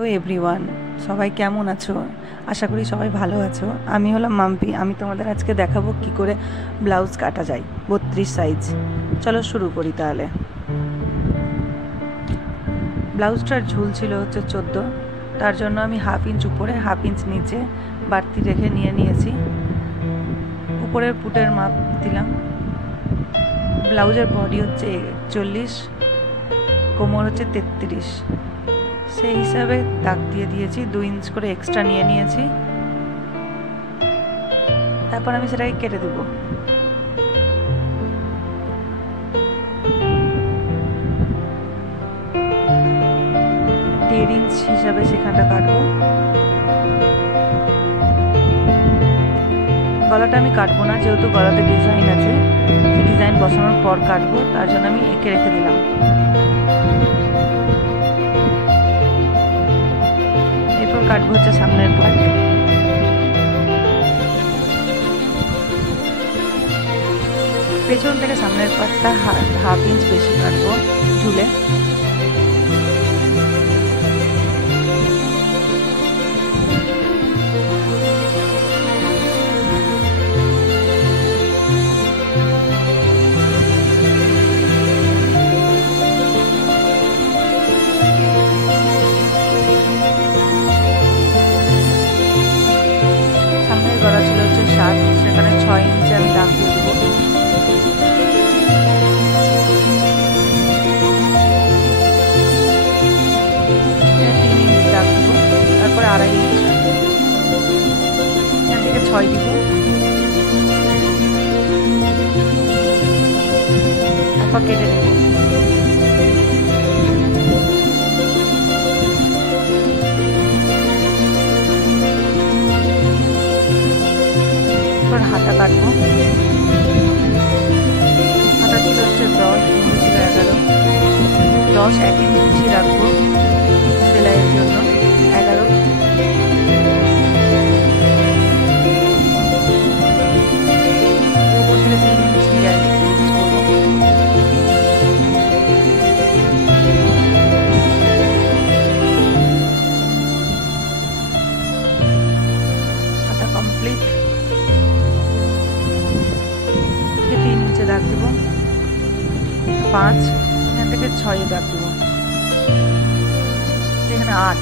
তো এভরিওয়ান, সবাই কেমন আছো? আশা করি সবাই ভালো আছো। আমি হলাম মাম্পি। আমি তোমাদের আজকে দেখাবো কি করে ব্লাউজ কাটা যায় 32 সাইজ। চলো শুরু করি তাহলে। ব্লাউজটার ঝুল ছিল হচ্ছে 14, তার জন্য আমি হাফ ইঞ্চ উপরে হাফ ইঞ্চ নিচে বাড়তি রেখে নিয়েছি। উপরের পুটের মাপ দিলাম। ব্লাউজের বডি হচ্ছে 41, কোমর হচ্ছে 33, সেই হিসাবে দাগ দিয়ে দিয়েছি। 2 ইঞ্চ করে এক্সট্রা নিয়েছি। তারপর আমি সেটাকে কেটে দেব। দেড় ইঞ্চ হিসাবে সেখানটা কাটবো। গলাটা আমি কাটবো না, যেহেতু গলাতে ডিজাইন আছে। ডিজাইন বসানোর পর কাটবো, তার জন্য আমি এঁকে রেখে দিলাম। এরপর কাটবো হচ্ছে সামনের পার্ট। পেছন থেকে সামনের পার্টটা হাফ ইঞ্চ বেশি কাটবো ঝুলে। সামনের গলা ছিল হচ্ছে 7, সেখানে 6 ইঞ্চে আমি দাগ দিয়ে দেবো। তারপরে 2.5 ইঞ্চ, এখান থেকে 6 দিব। তারপর কেটে নেব। এরপর হাতা কাটবো। হাতা ছিল হচ্ছে 10, মুড়ি ছিল 11। 10 1 ইঞ্চ বেশি রাখবো সেলাইয়ের জন্য। 11 উপর থেকে 3 ইঞ্চ নিয়ে করবো। হাতা কমপ্লিট। 3 ইঞ্চে দাগ দিব। 5, এখান থেকে 6 দাগ দিব। এখানে 8।